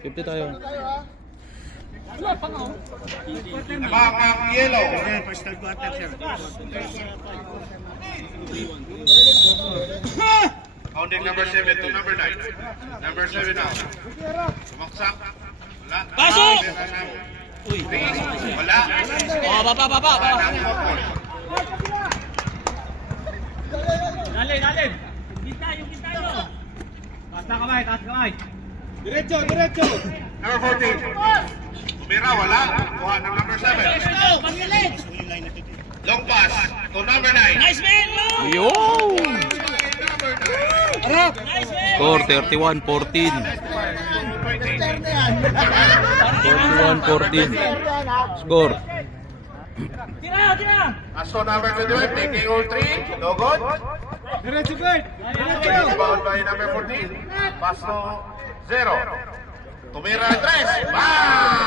50 tayo. Bakang yellow. Counting number 7 to number 9. Number 7 now. Sumaksak. Wala. Pasok! Uy. Wala. Oh, baba. Dali. Yung kita nyo. Taas kamay. Diretso. Number 14. Tumira, wala. Kuha ng number 7. Pangilid! Long pass to number 9. Nice man! Yo! Nice man! Score 31-14. 31-14. Score. Tira! Aso number 21, taking all 3. No good. Diretso, guard! Rebound by number 14. Pass to 0. Tumira ang 3. Bang!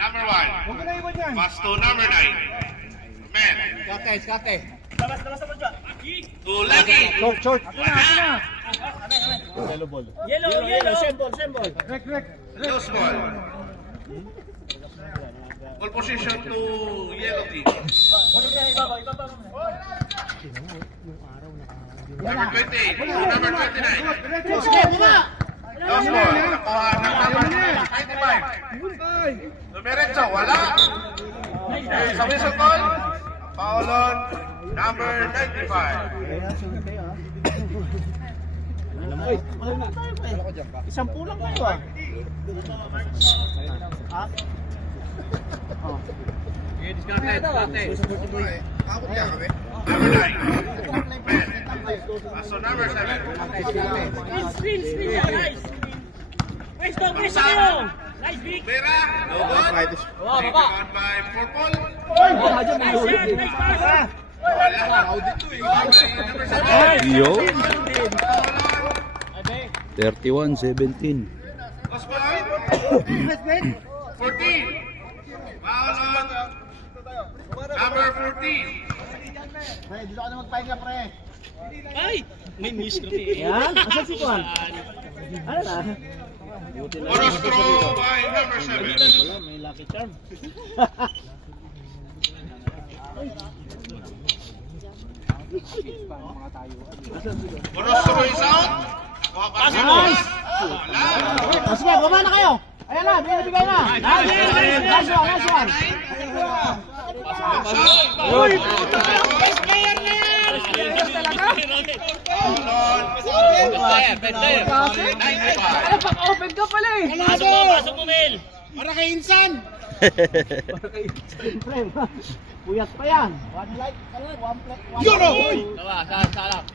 Number 1. Pass to number 9. Man. Skate. Labas mo dyan. To Lucky. Yellow. Symbol. Loose ball. Ball position to yellow team. Number 28 to number 29. Loose ball. Nakuha ng number 95. Dumiretso, wala. Sa whistle call, foul on number 95. Isang pulang kayo ah. Number 9. So number 7. Screen, nice. Pwesto kayo. Nice big. Vera, no good. Taken on by Purple. Nice pass. Number 7. Yo! 31-17. Lost ball. 14. Foul on number 14. Dito ka na magpahinga, pre. Ay! May miss ko yan. Asan si Juan? Ano na? Bonus throw by number 7. May lucky charm. Bonus throw is out. Nice! Wala. Sige, baba na kayo. Ayan na, binibigay na. Nice one. Uy! Best player na yan! Ano, pag-open ka pala eh. Pasok mo, Mel! Para kay Insan. Puyat pa yan. One like, one play. Yun o! Salak.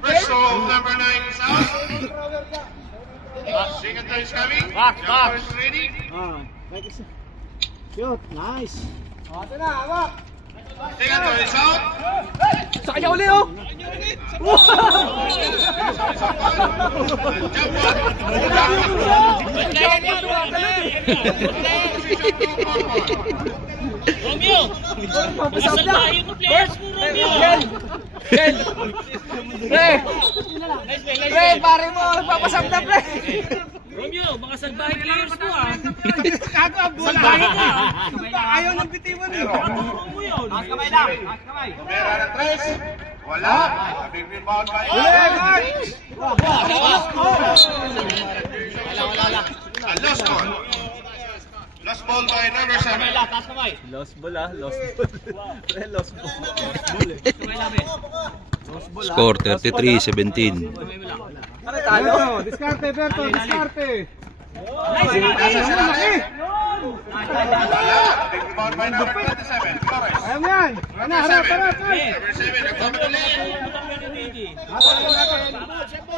First throw number 9 is out. Second throw is coming. Back. Jumper is ready. Shoot, nice. Second throw is out. Sa kanya uli oh. Romeo! Nasalbahin mo players mo, Romeo! Pre, pare mo, nagpapasab na pre. Romeo, mga salbahin players mo ah! Salbahin mo. Ayaw ng bitiwan eh. Ano mo yun? Kamay lang. Tumira ng 3. Wala. Big rebound by Lost ball. Lost ball by number 7. Score 33-17. Ano tayo? Diskarte, Berto, diskarte. Nasa sila Wala. Big rebound by number 27. Flores. Ayaw mo yan. Number 7. Number 7. Nagkamit ulit.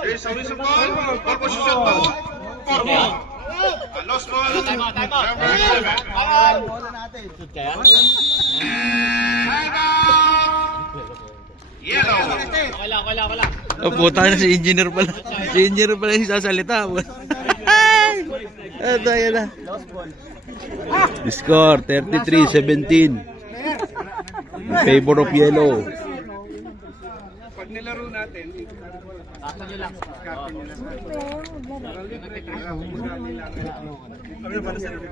There's a whistle ball. Ball position to Cornwall. Lost ball. Number 7. Time out. Yellow. Wala. Oh, puta na si engineer pala. Si engineer pala yung sasalita. Ito, yan na. Score 33-17. In favor of yellow. Pag nilaro natin, Taso nyo lang.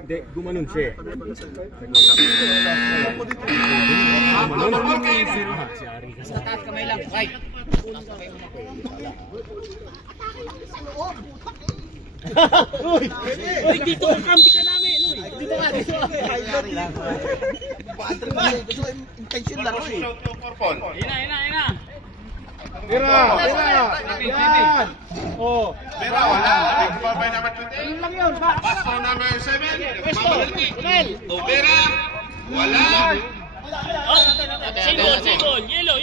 Hindi, gumanon siya. Gumanon game. Taas kamay lang. Right. Uy, dito ka kampi ka namin. Uy, dito ka. Intention laro eh. Purple. Ina. Tira! Yan! Oh! Pero wala. Big four by number 28. Ano lang yun? Pass to number 7. Mamaliti. Tubera. Wala. Single. Yellow.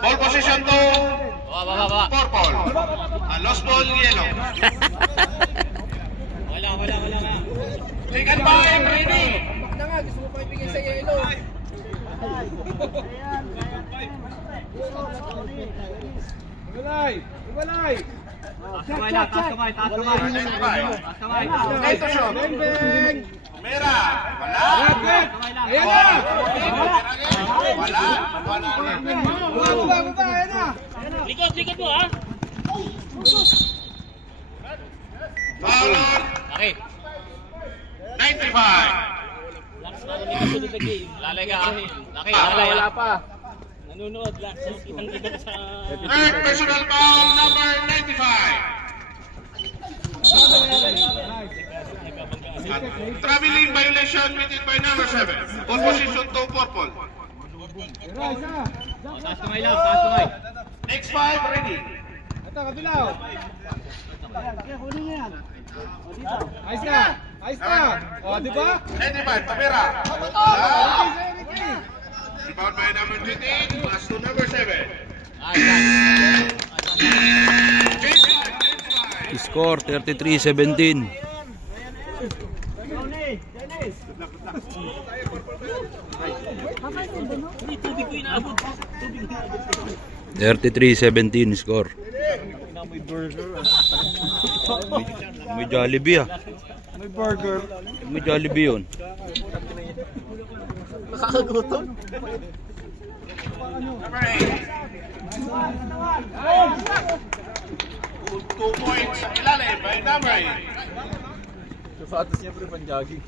Ball position to purple. Lost ball yellow. Wala. Taken by Brady. Iwalay! Taas kamay. Right to shot. Beng! Mera. Wala. Ayan na! Wala. Baba! Ayan na! Likod mo ha. Foul on Okay. 95. Lakas na rin kasunod na game. Lalay ka. Laki. Wala pa. Nanonood lang. So, kitang-kita ka sa... Third personal foul number 95. At traveling violation committed by number 7. Ball position to purple. Tira, isa! Taas kamay lang. Taas kamay. Next five ready. Ito, kabilaw! Ayos na! Ayos na! O, di ba? 95, Tavera. Wala. Rebound by number 28. Pass to number 7. Score 33-17. Tubig ko inaabot. 33-17 score. May Jollibee ah. May burger. May Jollibee yun. Nakakagutom. Number 8. 2 points sa ilalim by number 8. Sapatos niya pre pang-jogging.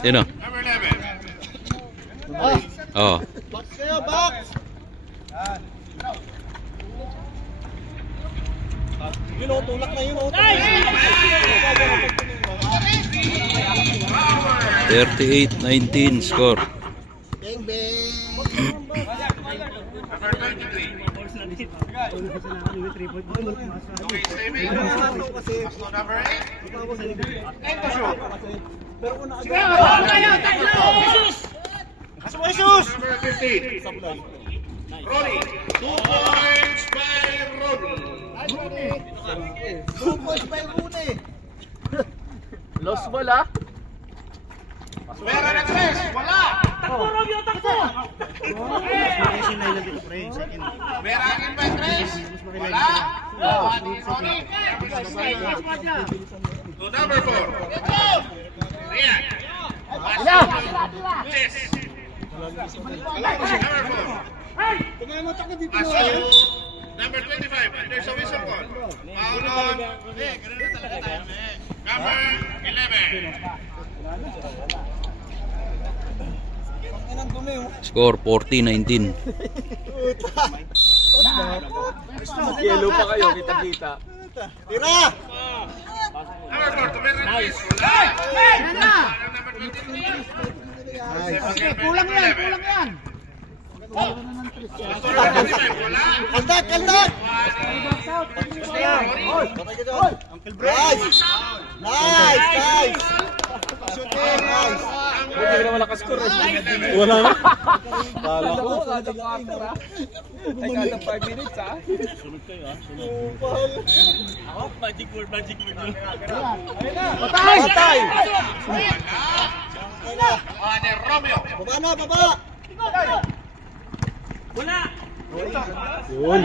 Sino? Number 11. Oo. Box kayo, box! Yun o, tulak na yun o. 38-19 score. Bang, bang! Number 23. Okay, stay with. Pass to number 8. And to shoot. Number 15. Ronnie. 2 points by Ronnie. Lost ball ah. Mera na 3. Wala. Mera again by 3. Wala. Ronnie. To number 4. Rian. Yes. Number 4. Pass to number 25. And there's a whistle call. Foul on number 11. Score 40-19. Yellow pa kayo, kita-kita. Tira! Number 4 to Mera Chris. Wala. Number 23. Kulang yan! Kaldat! Nice! Nice! Shooting! Nice! Hindi na malakas ko rin. Wala na. Kala ko. Kada quarter ha. Ay kada 5 minutes ha. Sunod kayo ha. Ako, magic word. Patay! Juan Romeo. Baba na, baba! Wala! Yun!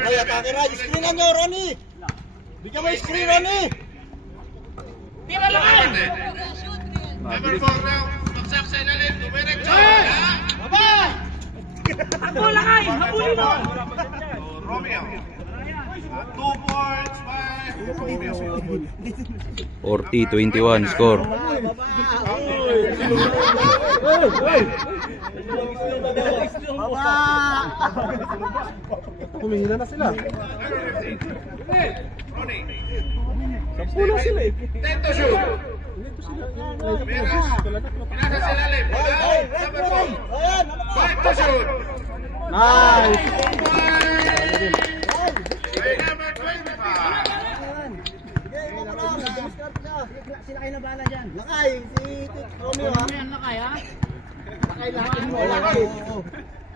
Ay, atake na! Screenan nyo, Ronnie! Bigyan mo yung screen, Ronnie! Tira lang! Number Number 4 now. Baksak sa ilalim. Dumiretso. Habol lakay! Habulin mo! Romeo. 2 points by Romeo. 40-21 score. Humihila na sila. Ronnie. Sampulo sila eh. 10 to shoot. Miras. Pinasa sa ilalim. Number 4. 5 to shoot. Nice! By number 25. Sila kayo na bala dyan. Lakay, si Romeo ha. Lakay ha. Lakay lahat mo. Lakay.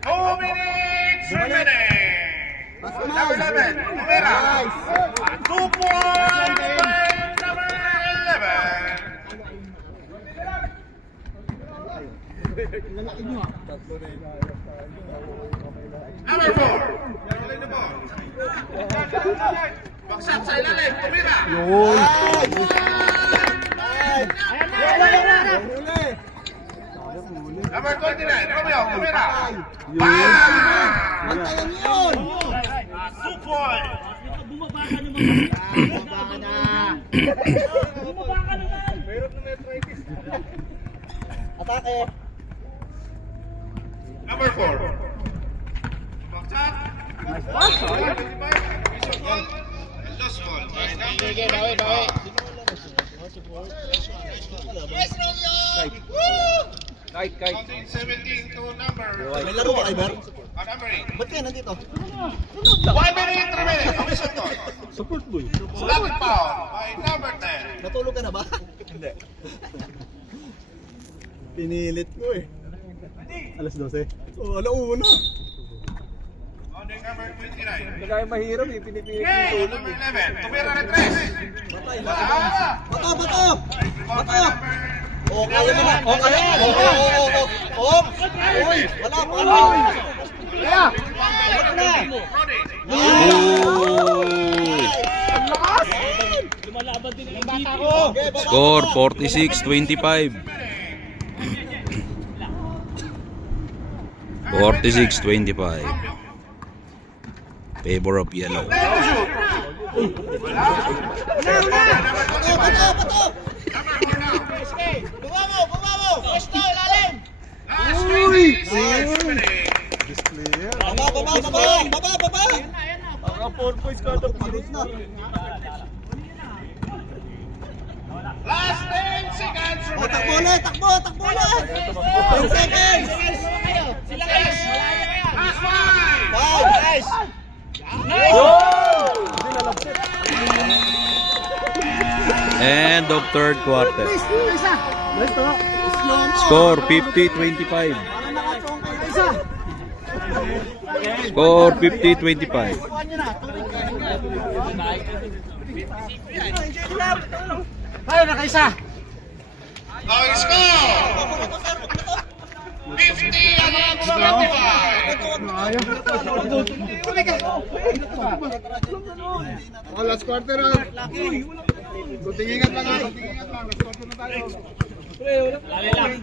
2 minutes remaining. Number 11. Mira. 2 points by number 11. Number 4. Rolling the ball. Baksak sa ilalim. Tumira. Yun! Number 29. Romeo. Tumira. Bantayan yun! 2 points. Bumaba ka naman! Baba ka na! Bumaba ka naman! Atake! Number 4. Baksak. Mission goal. Lost ball. Sige, bawi. Kahit. Counting 17 to number. May laro ba kayo, Ber? Number 8. Ba't kayo nandito? 1 minute remaining. Commission goal. Support boy. Slap foul by number 10. Natulog ka na ba? Hindi. Pinilit ko eh. Alas 12. Oh, alauna. Counting number 29. Kaya mahirap eh. Pinipilit yung Okay, tulog number eh. 11. Tumira na 3. Batay, Wala. bato, bato! Rebound by number Oh, kaya mo na. Oh, kaya. Oh. Uy, wala pa. Rebound by number Ronnie. Lumalaban din ang MVP. Score 46-25. 46-25. Favor of yellow. Bato! Last 20 seconds remaining. Baba! Baka 4 points kada pilit na. Last 10 seconds Oh, takbo remaining. ulit! Takbo ulit! 10 seconds! Last 5. Five! End of third quarter. Nice to. Score 50-25. Score 50-25. Ay, nakaisa! Ang score 50-25. Last quarter ah. Kunting ingat lang ah. Last quarter na tayo. Lali lang.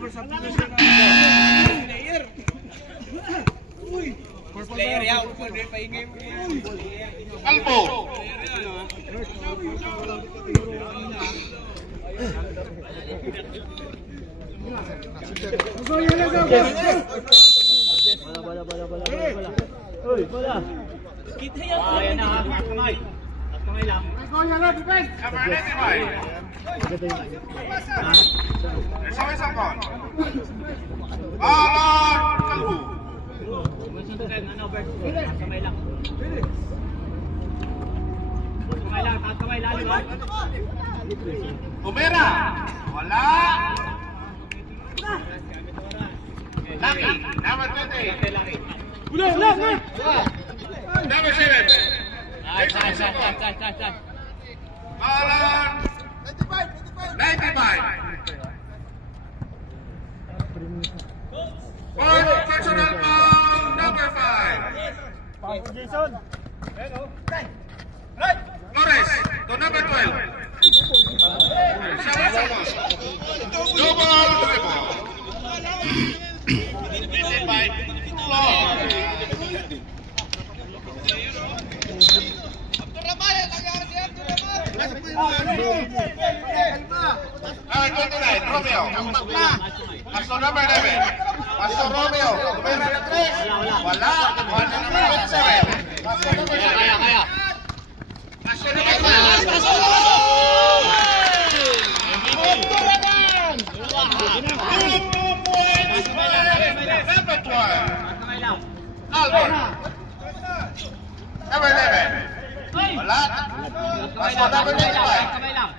Alpo. Kita yan. Ayan na. Kamay. Kamay lang. Number 95. There's isang ball. Alan Kalbu. Ano, Bert? Kamay lang. Kamay lang. Kamay lalim. Tumira. Wala. Lucky. Number 28. Number 7. Nice. Alan 95. Fourth personal foul, number 5. Flores to number 12. Double Romeo. Pastor number 11. Pastor Romeo. Number 3. Wala. Wala number 7. Pastor number 7. Kaya. Pastor number 7. Albert. Number 11. Wala. Pastor number 25.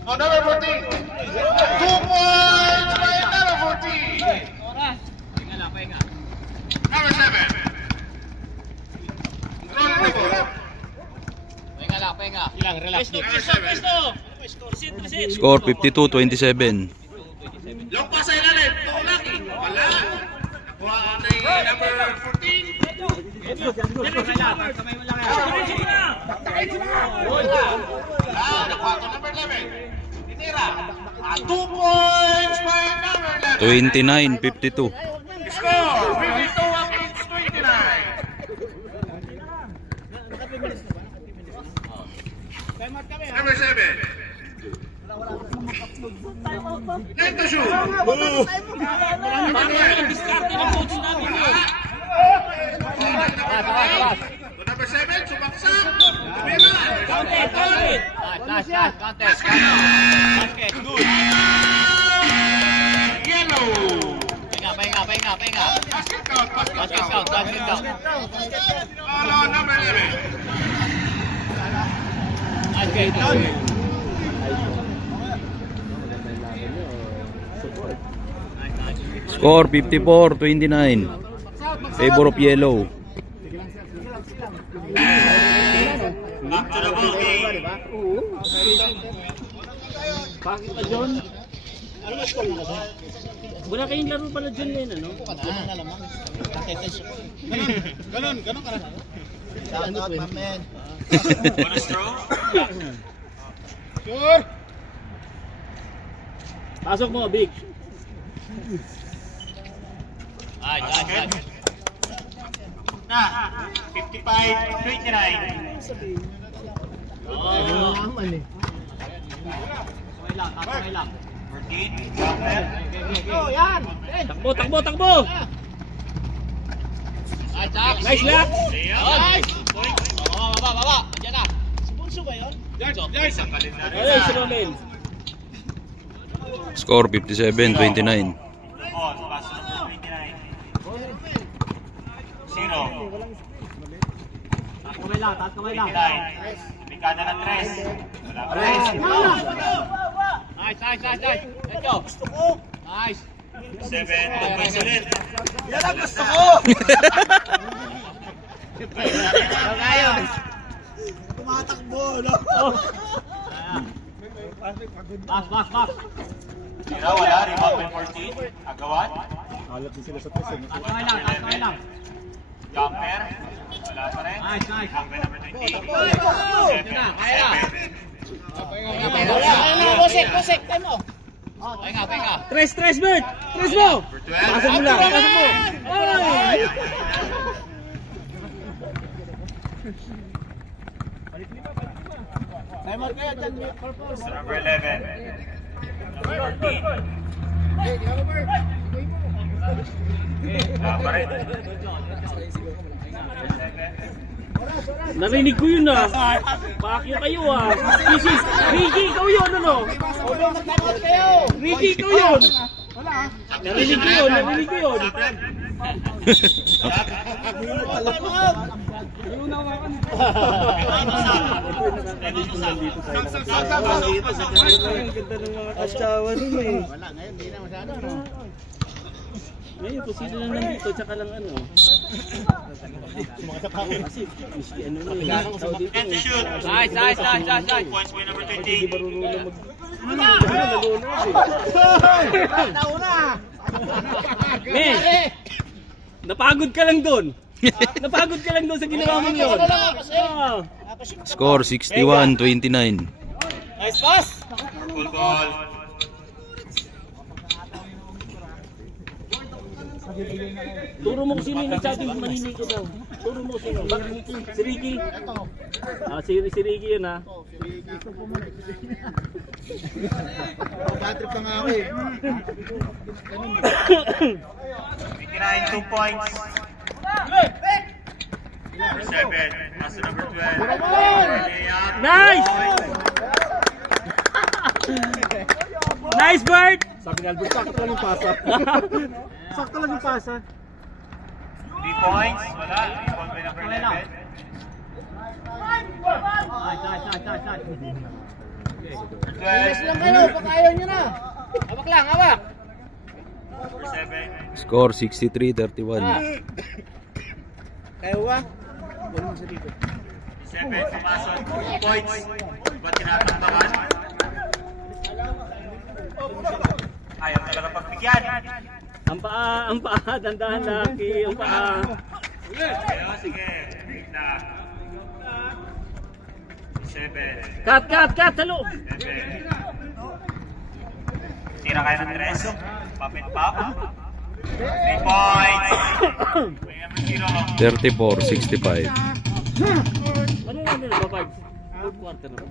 So number 14. 2 points by number 14. Number 7. Control the ball. Pahinga. Ilang, relax. Number 7. Score 52-27. Long pass sa ilalim. Tulaki. Wala. Nakuha na yung number 14. Wala. Nakuha ko number 11. Tinira. 2 points by number 11. 29-52. Score 52 against 29. Number 7. Net to shoot. Number 7, sumaksak. Tumira. Contest. Basket, good. Yellow. Pahinga. Basket count. Basket count. Follow number 11. Basket, Score 54-29. Favor of yellow. Back to the ball game. Bakit ka, John? Wala kayong laro pala dyan din, ano? Ganon ka na. Wanna straw? Sure. Pasok mo, Big. Ay. Na, 55-29. Kamay lang. 14, jumper. Takbo! Nice lang! Nice! Baba! Diyan na! Isang kalendaryo Ay, si na. Romel. Score 57-29. Oh, pass number 29. 0. Taas kamay lang. 29. Bigada ng 3. Wala pa rin. Nice. Let's go. Nice. 7. 2 points ulit. Back. Tira, wala. Rebound by 14. Agawan. Taas kamay lang. Jumper. Wala pa rin. Nice. Jumper number 28. Diyan na, kaya na. Posek, mo. Pahinga. Tres, Bert! Tres mo! Number 12. Pasok mo lang, pasok mo! Ay! Timer kayo dyan, purpose. Number 11. Number 14. Wala pa rin. Narinig ko yun ah. Pakyo kayo ah. Ricky, ikaw yun ano? Ricky, ikaw yun. Narinig ko yun. Ngayon, kung sino lang nandito, tsaka lang ano. Kasi, miski ano na yun. And shoot. Nice. Points by number 28. Men, napagod ka lang doon. Napagod ka lang doon sa ginawa mong yun. Score 61-29. Nice pass. Full ball. Turo mo kung sino yung nagsabing manini ko daw. Turo mo kung sino. Si Ricky. Ah, si Ricky yun ha. Bad trip pa nga ako eh. Kinain 2 points. Number 7, pass to number 12. Nice! Nice, Bird! Sabi ni Albert, sakto lang yung pasa. Sakto lang yung pasa. 3 points. Wala. 3 points by number 11. Bilis lang kayo, pag ayaw nyo na. Hawak lang, hawak. Number 7. Score 63-31. Kayo ba? 7, pumasok. 2 points. Ba't tinataktakan? Ayaw talaga pagbigyan. Ang paa, dandahan laki, ang paa. Ayaw, sige. Wait na. 7. Cut, halo! 7. Tira kayo ng 3. Pop and pop. 3 points. Number 0. 34-65. Ano na nila, Babard? Fourth quarter na.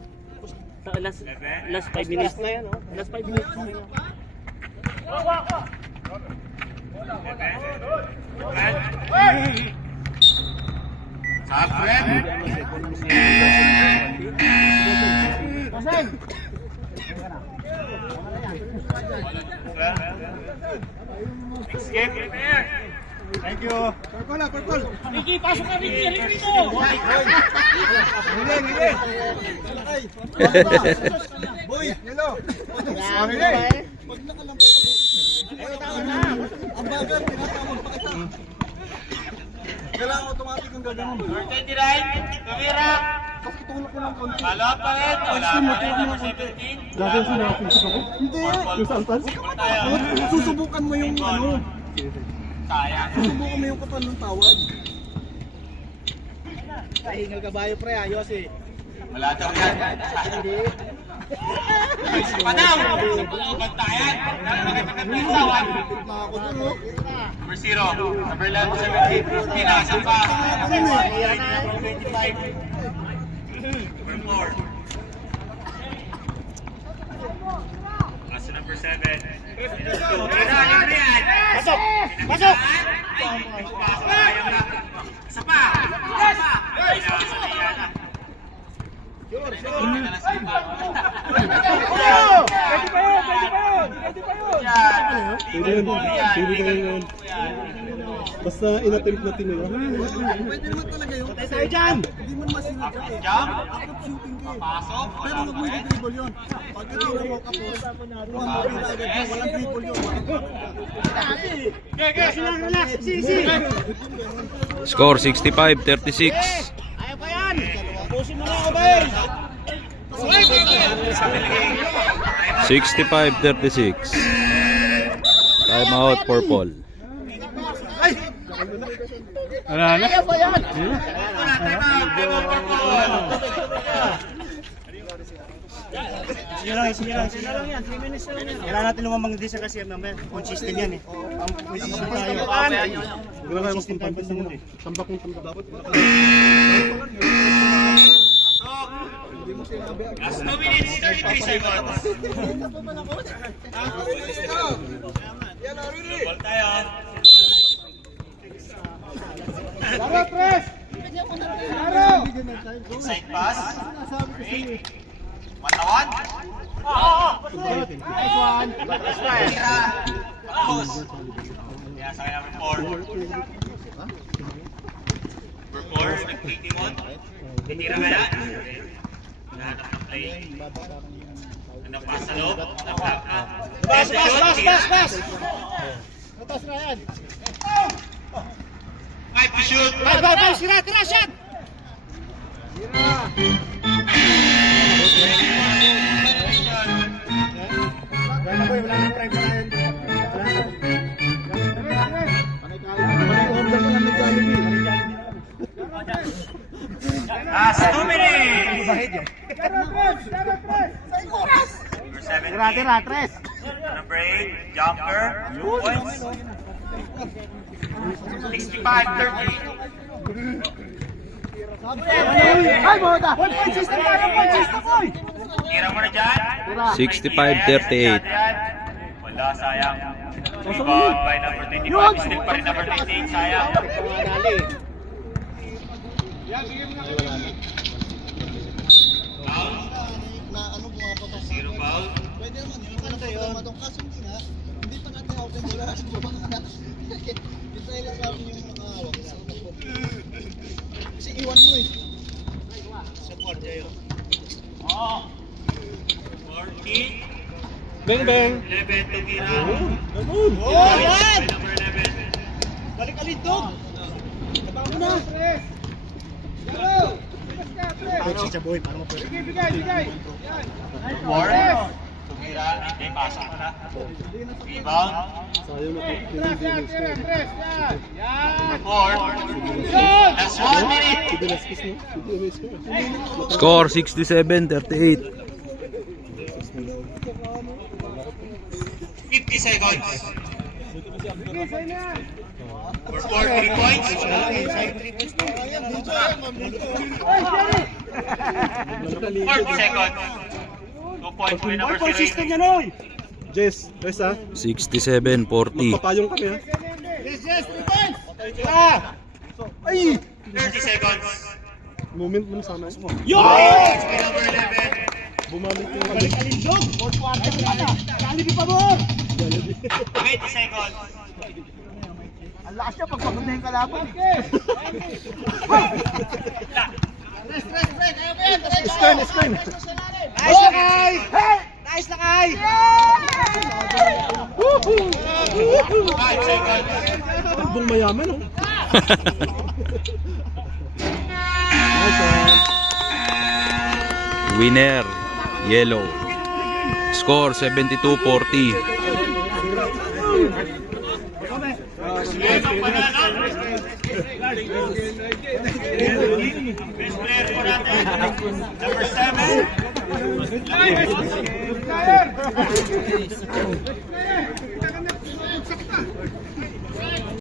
Last 5 minutes na yan, oh. Last 5 minutes na yan. Sabwet. Escape. Thank you. Ricky, pasok ka, Ricky! Halika rito! Boy, hello. Pag nakalampot ako. Ang bagal, tinatawag pa kita. Kailangan automatic ang gagawin. 29. Tumira. Pakitulog ko ng konti. Follow up pa rin. Wala pa rin. Number 17. Gagawin sinapis ako? Hindi. Yung saltas? Susubukan mo yung ano. Sayang. Susubukan mo yung kapal ng tawag. Kahingal kabayo pre, ayos eh. Wala daw yan. Hindi. Panaw! Bantayan! Nagpagkapitawan! Na ako dun oh. Number 0. Number 11, 17. Pinasa pa. Number 25. Number 4. Kaso number 7. Pasok! Pasok! Pasok! Ayaw na. Isa pa! Isa pa! Ayaw sa Diana. Basta in-attempt natin yun. Pwede naman talaga yun. Patay tayo dyan! Hindi mo naman sinadya eh. Active shooting ka eh. Pero huwag mo i-dribble yun. Pag tira mo kapos, kuha mo rin agad yun. Walang dribble yun. Relax, sisi! Score 65-36. Ayaw pa yan! Pusin mo na ako ba eh! 65-36. Time out for Paul. Ayaw pa yan! Sige lang yan. 3 minutes lang yan. Kailangan natin lumamang din sa kasi mamaya. Consistent yan eh. Ang consistent tayo. Consistent tayo basta mo eh. Tambak ng tambak. Last 2 minutes, 33 seconds. Ball tayo. Laro, Pres! Laro! Side pass. Break. Matawan. Nice one! Tira. Close. Kaya sa kanya number 4. Number 4, nag-81. Titira ka na. Nahanap ng play. Napas sa loob. Nag-back up. Pass! Patas na yan! 5 to shoot. Bye! Tira shot! Wala boy, wala nang prime sa yan. Last 2 minutes. Number 7. Tira, Tres! Number 8, jumper. 2 points. Ay, boda! 1 point system tayo, point system, boy! Tira mo na dyan. 65-38. Wala, sayang. Rebound by number 25. Still pa rin number 28, sayang. Na ano, bumababa. Zero foul. Pwede naman, yung ano kayo, matong kaso hindi na, hindi pa natin open bola kasi bumaba na. Kita ilang sabi yung makahawak sa kapot. Kasi iwan mo eh. Sa kwartya yun. 40. Bang bang. 11 to Gira. Oh, yan! Number 11. Balik ka dito! Tabaw mo na! Coach si Chaboy, para mapwede. Four. Tumira. Hindi, pasok mo na. Rebound. Four. That's 1 minute. Score 67-38. 50 seconds. For 3 points. 40 seconds. 2 points for number 0. Jess, Jess ha. 67-40. Papayong kami ha. Ay! 30 seconds. Moment mo sana. Points for number 11. Bumalik yung Balik ka dito! Fourth quarter na na! Kalibi pa mo! 20 seconds. Ang lakas niya pag pagod na yung kalaban. Screen. Nice lakay! Nice lakay! 5 seconds. Takbong mayaman oh. Winner, yellow. Score 72-40. Best player po natin. Number 7.